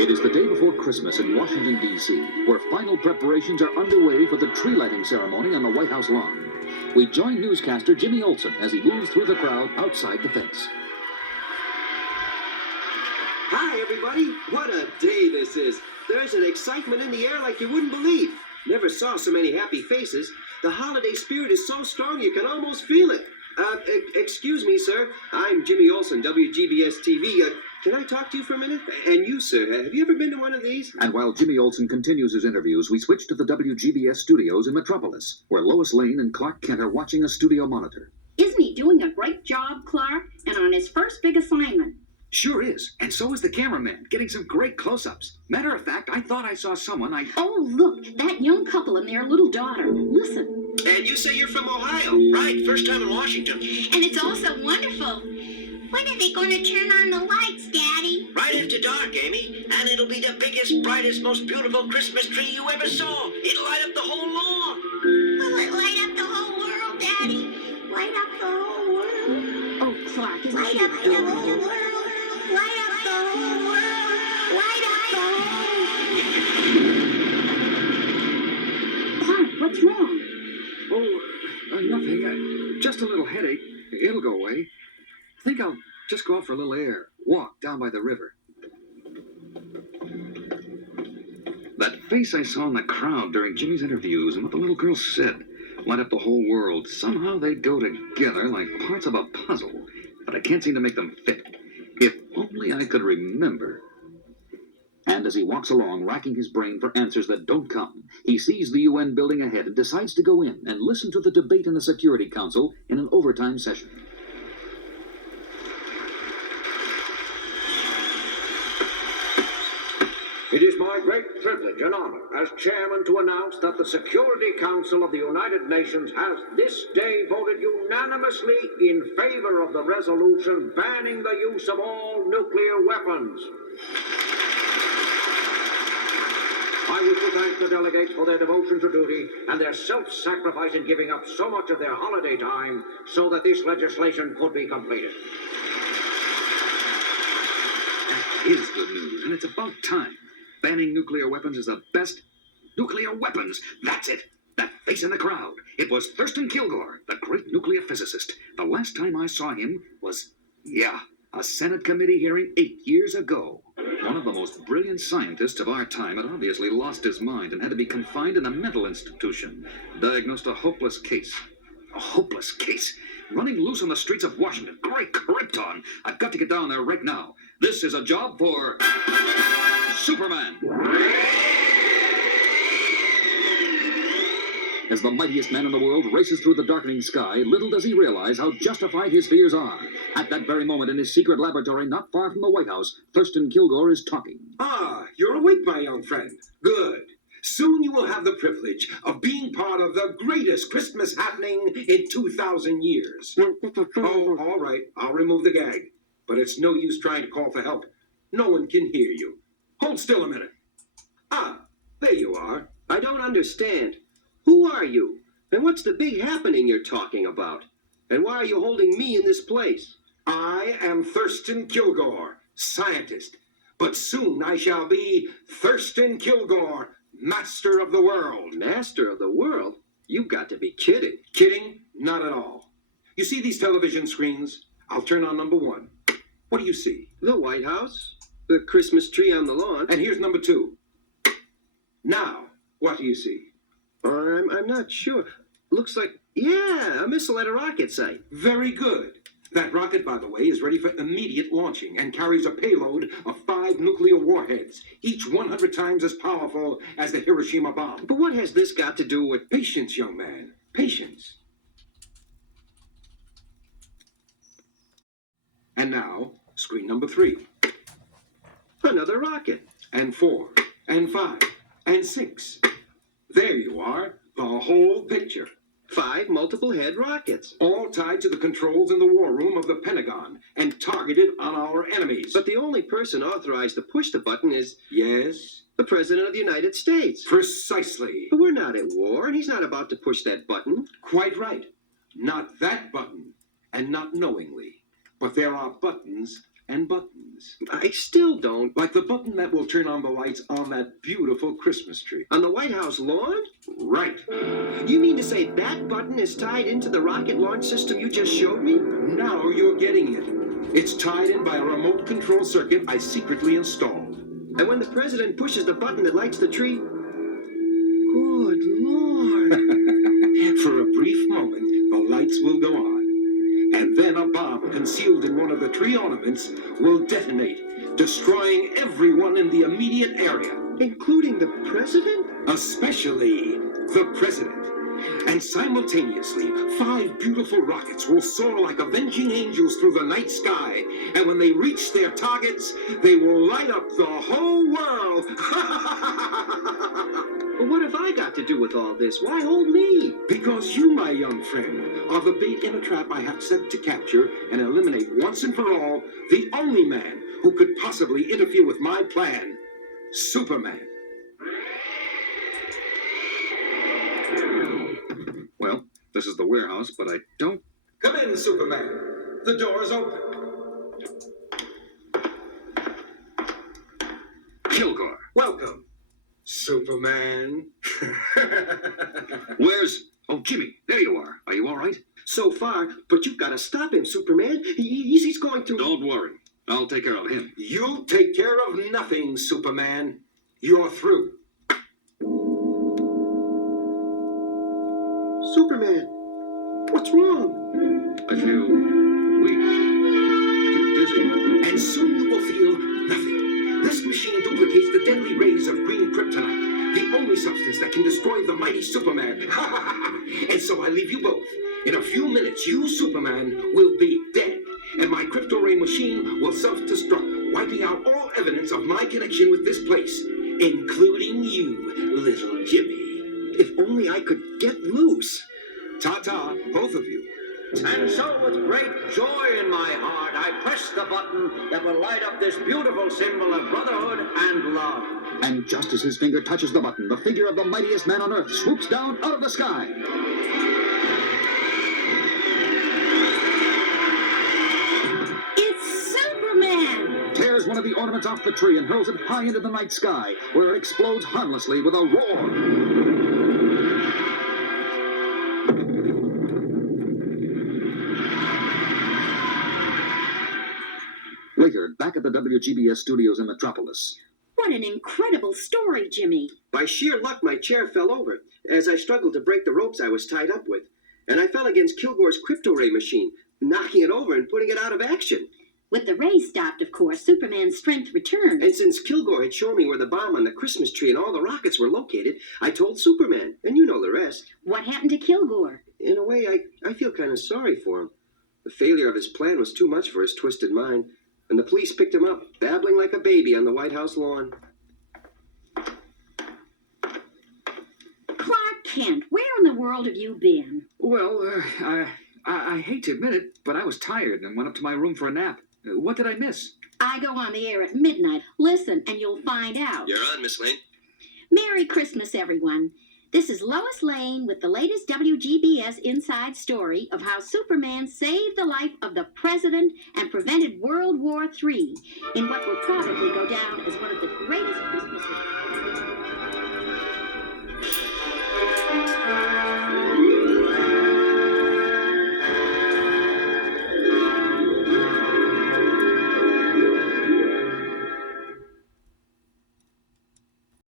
It is the day before Christmas in Washington, D.C., where final preparations are underway for the tree lighting ceremony on the White House lawn. We join newscaster Jimmy Olsen as he moves through the crowd outside the fence. Hi, everybody. What a day this is. There's an excitement in the air like you wouldn't believe. Never saw so many happy faces. The holiday spirit is so strong you can almost feel it. Excuse me, sir. I'm Jimmy Olsen, WGBS TV. Can I talk to you for a minute? And you, sir, have you ever been to one of these? And while Jimmy Olsen continues his interviews, we switch to the WGBS studios in Metropolis, where Lois Lane and Clark Kent are watching a studio monitor. Isn't he doing a great job, Clark? And on his first big assignment. Sure is, and so is the cameraman, getting some great close-ups. Matter of fact, I thought I saw someone Oh, look, that young couple and their little daughter. Listen. And you say you're from Ohio? Right, first time in Washington. And it's all so wonderful. When are they going to turn on the lights, Daddy? Right after dark, Amy. And it'll be the biggest, brightest, most beautiful Christmas tree you ever saw. It'll light up the whole lawn. Will it light up the whole world, Daddy? Light up the whole world. Oh, Clark, isn't Light she up the adorable? whole world. Light up the whole world. Light up the whole... Clark, what's wrong? Oh, nothing. Just a little headache. It'll go away. I think I'll just go out for a little air. Walk down by the river. That face I saw in the crowd during Jimmy's interviews and what the little girl said light up the whole world. Somehow they go together like parts of a puzzle, but I can't seem to make them fit. If only I could remember. And as he walks along, racking his brain for answers that don't come, he sees the UN building ahead and decides to go in and listen to the debate in the Security Council in an overtime session. It is my great privilege and honor as chairman to announce that the Security Council of the United Nations has this day voted unanimously in favor of the resolution banning the use of all nuclear weapons. I wish to thank the delegates for their devotion to duty and their self-sacrifice in giving up so much of their holiday time so that this legislation could be completed. That is good news, and it's about time. Banning nuclear weapons is the best. Nuclear weapons! That's it! That face in the crowd. It was Thurston Kilgore, the great nuclear physicist. The last time I saw him was, a Senate committee hearing 8 years ago. One of the most brilliant scientists of our time had obviously lost his mind and had to be confined in a mental institution. Diagnosed a hopeless case. A hopeless case. Running loose on the streets of Washington. Great Krypton! I've got to get down there right now. This is a job for... Superman! As the mightiest man in the world races through the darkening sky, little does he realize how justified his fears are. At that very moment in his secret laboratory not far from the White House, Thurston Kilgore is talking. Ah, you're awake, my young friend. Good. Soon you will have the privilege of being part of the greatest Christmas happening in 2,000 years. Oh, all right. I'll remove the gag. But it's no use trying to call for help. No one can hear you. Hold still a minute. Ah, there you are. I don't understand. Who are you? And what's the big happening you're talking about? And why are you holding me in this place? I am Thurston Kilgore, scientist. But soon I shall be Thurston Kilgore, master of the world. Master of the world? You've got to be kidding. Kidding? Not at all. You see these television screens? I'll turn on number 1. What do you see? The White House? The Christmas tree on the lawn? And here's number 2. Now, what do you see? I'm not sure. Looks like, a missile at a rocket site. Very good. That rocket, by the way, is ready for immediate launching and carries a payload of 5 nuclear warheads, each 100 times as powerful as the Hiroshima bomb. But what has this got to do with... Patience, young man. Patience. And now, screen number 3. Another rocket. And 4. And 5. And 6. There you are. The whole picture. 5 multiple head rockets. All tied to the controls in the war room of the Pentagon and targeted on our enemies. But the only person authorized to push the button is... Yes? The President of the United States. Precisely. But we're not at war, and he's not about to push that button. Quite right. Not that button, and not knowingly. But there are buttons and buttons. buttons. I still don't. Like the button that will turn on the lights on that beautiful Christmas tree. On the White House lawn? Right. You mean to say that button is tied into the rocket launch system you just showed me? Now you're getting it. It's tied in by a remote control circuit I secretly installed. And when the president pushes the button that lights the tree... Good Lord. For a brief moment, the lights will go on. And then a bomb concealed in one of the tree ornaments will detonate, destroying everyone in the immediate area. Including the president? Especially the president. And simultaneously, 5 beautiful rockets will soar like avenging angels through the night sky. And when they reach their targets, they will light up the whole world. But what have I got to do with all this? Why hold me? Because you, my young friend, are the bait in a trap I have set to capture and eliminate once and for all the only man who could possibly interfere with my plan, Superman. Well, this is the warehouse, but I don't... Come in, Superman. The door is open. Kilgore! Welcome, Superman. Where's... Oh, Jimmy, there you are. Are you all right? So far, but you've got to stop him, Superman. He's going to... Don't worry. I'll take care of him. You'll take care of nothing, Superman. You're through. Superman, what's wrong? I feel weak. Too dizzy. And soon you will feel nothing. This machine duplicates the deadly rays of green kryptonite, the only substance that can destroy the mighty Superman. And so I leave you both. In a few minutes, you, Superman, will be dead. And my crypto ray machine will self-destruct, wiping out all evidence of my connection with this place, including you, little Jimmy. If only I could get loose. Ta-ta, both of you. And so, with great joy in my heart, I press the button that will light up this beautiful symbol of brotherhood and love. And just as his finger touches the button, the figure of the mightiest man on Earth swoops down out of the sky. It's Superman! Tears one of the ornaments off the tree and hurls it high into the night sky, where it explodes harmlessly with a roar. Later, back at the WGBS studios in Metropolis. What an incredible story, Jimmy. By sheer luck, my chair fell over as I struggled to break the ropes I was tied up with. And I fell against Kilgore's crypto ray machine, knocking it over and putting it out of action. With the rays stopped, of course, Superman's strength returned. And since Kilgore had shown me where the bomb on the Christmas tree and all the rockets were located, I told Superman, and you know the rest. What happened to Kilgore? In a way, I feel kind of sorry for him. The failure of his plan was too much for his twisted mind, and the police picked him up, babbling like a baby on the White House lawn. Clark Kent, where in the world have you been? Well, I hate to admit it, but I was tired and went up to my room for a nap. What did I miss? I go on the air at midnight. Listen, and you'll find out. You're on, Miss Lane. Merry Christmas, everyone. This is Lois Lane with the latest WGBS inside story of how Superman saved the life of the president and prevented World War III in what will probably go down as one of the greatest Christmases.